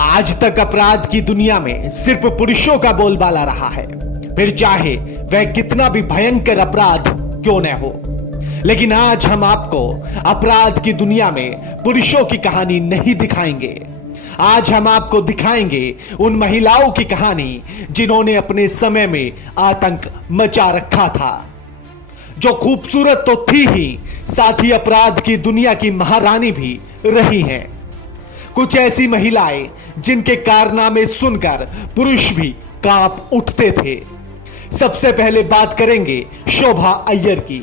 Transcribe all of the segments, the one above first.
आज तक अपराध की दुनिया में सिर्फ पुरुषों का बोलबाला रहा है, फिर चाहे वह कितना भी भयंकर अपराध क्यों न हो। लेकिन आज हम आपको अपराध की दुनिया में पुरुषों की कहानी नहीं दिखाएंगे। आज हम आपको दिखाएंगे उन महिलाओं की कहानी जिन्होंने अपने समय में आतंक मचा रखा था, जो खूबसूरत तो थी ही, साथ ही अपराध की दुनिया की महारानी भी रही हैं। कुछ ऐसी महिलाएं जिनके कारनामे सुनकर पुरुष भी कांप उठते थे। सबसे पहले बात करेंगे शोभा अय्यर की।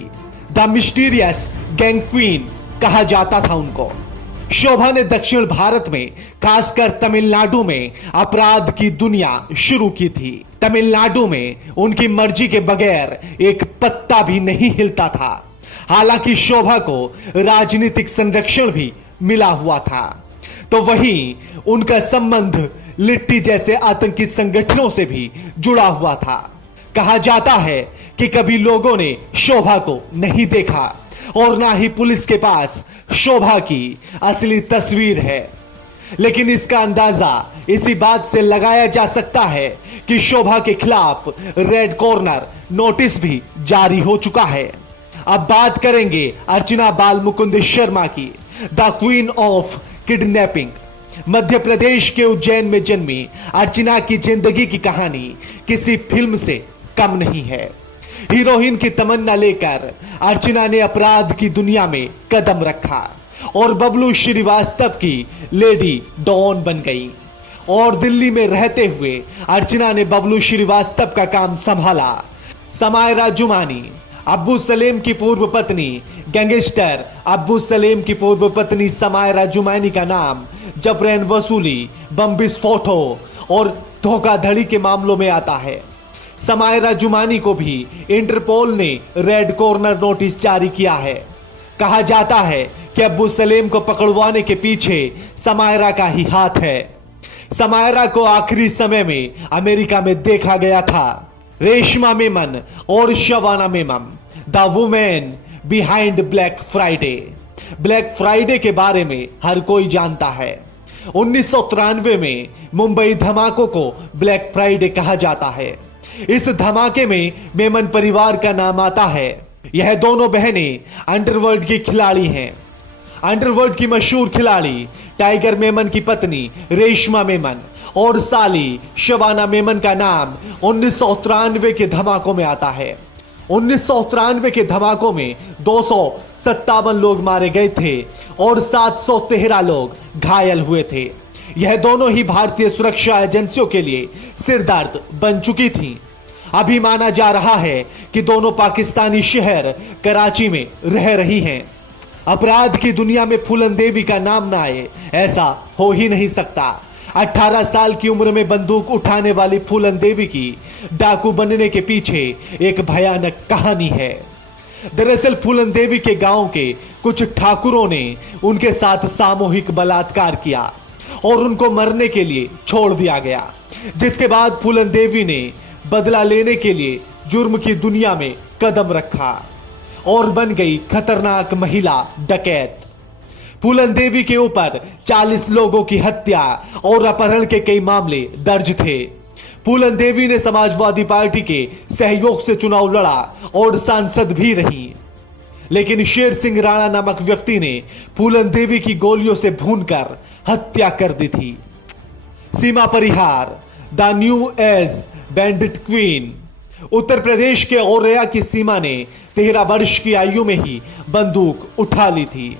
द मिस्टीरियस गैंग क्वीन कहा जाता था उनको। शोभा ने दक्षिण भारत में, खासकर तमिलनाडु में अपराध की दुनिया शुरू की थी। तमिलनाडु में उनकी मर्जी के बगैर एक पत्ता भी नहीं हिलता था। हालांकि शोभा को राजनीतिक संरक्षण भी मिला हुआ था, तो वहीं उनका संबंध लिट्टी जैसे आतंकी संगठनों से भी जुड़ा हुआ था। कहा जाता है कि कभी लोगों ने शोभा को नहीं देखा और ना ही पुलिस के पास शोभा की असली तस्वीर है, लेकिन इसका अंदाजा इसी बात से लगाया जा सकता है कि शोभा के खिलाफ रेड कॉर्नर नोटिस भी जारी हो चुका है। अब बात करेंगे अर्चना बाल मुकुंद शर्मा की, the queen of kidnapping. Madhya Pradesh के उज्जैन में जन्मी अर्चना की जिंदगी की कहानी किसी फिल्म से कम नहीं है। हीरोइन की तमन्ना लेकर अर्चना ने अपराध की दुनिया में कदम रखा और बबलू श्रीवास्तव की लेडी डॉन बन गई। और दिल्ली में रहते हुए अर्चना ने बबलू श्रीवास्तव का काम संभाला। समायरा जुमानी, अब्बू सलेम की पूर्व पत्नी, गैंगस्टर अब्बू सलेम की पूर्व पत्नी समायरा जुमानी का नाम जबरन वसूली, बम विस्फोटों और धोखाधड़ी के मामलों में आता है। समायरा जुमानी को भी इंटरपोल ने रेड कॉर्नर नोटिस जारी किया है। कहा जाता है कि अब्बू सलेम को पकड़वाने के पीछे समायरा का ही हाथ है। समायरा को आखिरी समय में अमेरिका में देखा गया था। रेशमा मेमन और Shabana Memon, the women behind black Friday. Black Friday के बारे में हर कोई जानता है। 1993 में मुंबई धमाकों को ब्लैक फ्राइडे कहा जाता है। इस धमाके में मेमन परिवार का नाम आता है। यह दोनों बहनें अंडरवर्ल्ड की खिलाड़ी हैं। अंडरवर्ल्ड की मशहूर खिलाड़ी टाइगर मेमन की पत्नी रेशमा मेमन और साली शबाना मेमन का नाम 1993 के धमाकों में आता है। 1993 के धमाकों में 257 लोग मारे गए थे और 713 लोग घायल हुए थे। यह दोनों ही भारतीय सुरक्षा एजेंसियों के लिए सिरदर्द बन चुकी थी। अभी माना जा रहा है कि दोनों पाकिस्तानी शहर कराची में रह रही हैं। अपराध की दुनिया में फूलन देवी का नाम ना आए, ऐसा हो ही नहीं सकता। 18 साल की उम्र में बंदूक उठाने वाली फूलन देवी की डाकू बनने के पीछे एक भयानक कहानी है। दरअसल फूलन देवी के गांव के कुछ ठाकुरों ने उनके साथ सामूहिक बलात्कार किया और उनको मरने के लिए छोड़ दिया गया, जिसके बाद फूलन देवी ने बदला लेने के लिए जुर्म की दुनिया में कदम रखा और बन गई खतरनाक महिला डकैत। फूलन देवी के ऊपर 40 लोगों की हत्या और अपहरण के कई मामले दर्ज थे। फूलन देवी ने समाजवादी पार्टी के सहयोग से चुनाव लड़ा और सांसद भी रही, लेकिन शेर सिंह राणा नामक व्यक्ति ने फूलन देवी की गोलियों से भूनकर हत्या कर दी थी। Seema Parihar, the new age bandit queen. Uttar Pradesh के औरैया की सीमा ने 13 वर्ष की आयु में ही बंदूक उठा ली थी।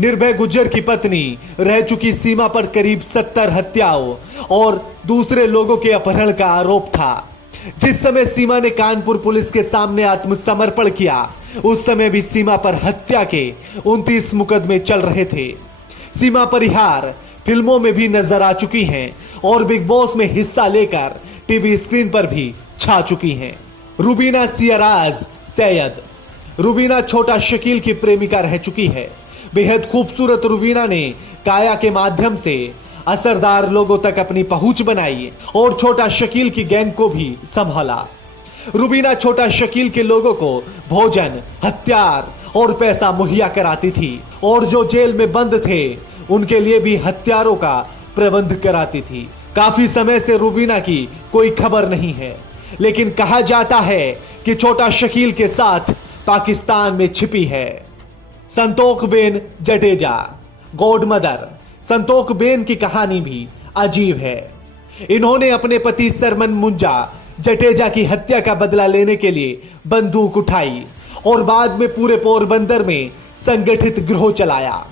निर्भय गुज्जर की पत्नी रह चुकी सीमा पर करीब 70 हत्याओं और दूसरे लोगों के अपहरण का आरोप था। जिस समय सीमा ने कानपुर पुलिस के सामने आत्मसमर्पण किया, उस समय भी सीमा पर हत्या के 29 मुकदमे चल रहे थे। सीमा परिहार फिल्मों में भी नजर आ चुकी हैं और बिग बॉस में हिस्सा लेकर टीवी स्क्रीन पर भी छा चुकी हैं। रुबीना सियाराज सैयद। रुबीना छोटा शकील की प्रेमिका रह चुकी है। बेहद खूबसूरत रुबीना ने काया के माध्यम से असरदार लोगों तक अपनी पहुंच बनाई और छोटा शकील की गैंग को भी संभाला। रुबीना छोटा शकील के लोगों को भोजन, हथियार और पैसा मुहैया कराती थी और जो जेल में बंद थे उनके लिए भी हथियारों का प्रबंध कराती थी। काफी समय से रुबीना की कोई खबर नहीं है, लेकिन कहा जाता है कि छोटा शकील के साथ पाकिस्तान में छिपी है। संतोखबेन जडेजा, गॉड मदर। संतोखबेन की कहानी भी अजीब है। इन्होंने अपने पति सरमन मुंजा जडेजा की हत्या का बदला लेने के लिए बंदूक उठाई और बाद में पूरे पोरबंदर में संगठित गिरोह चलाया।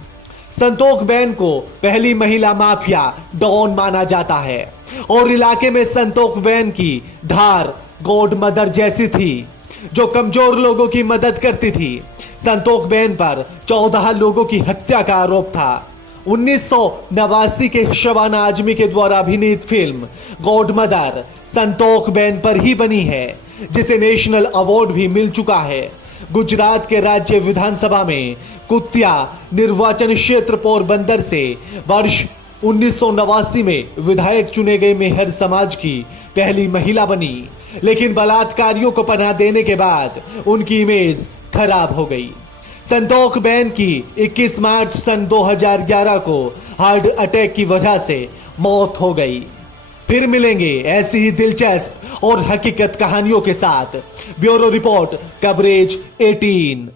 संतोखबेन को पहली महिला माफिया डॉन माना जाता है और इलाके में संतोखबेन की धार गॉड मदर जैसी थी, जो कमजोर लोगों की मदद करती थी। संतोखबेन पर 14 लोगों की हत्या का आरोप था। 1989 के शबाना आजमी के द्वारा अभिनीत फिल्म गॉड मदर संतोखबेन पर ही बनी है, जिसे नेशनल अवार्ड भी मिल चुका है। गुजरात के राज्य विधानसभा में कुतिया निर्वाचन क्षेत्र पोरबंदर से वर्ष 1989 में विधायक चुने गए मेहर समाज की पहली महिला बनी, लेकिन बलात्कारियों को पनाह देने के बाद उनकी इमेज खराब हो गई। संतोखबेन की 21 मार्च सन 2011 को हार्ट अटैक की वजह से मौत हो गई। फिर मिलेंगे ऐसी ही दिलचस्प और हकीकत कहानियों के साथ। Bureau report, coverage 18।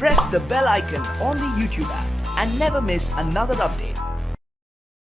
Press the bell icon on the YouTube app and never miss another update.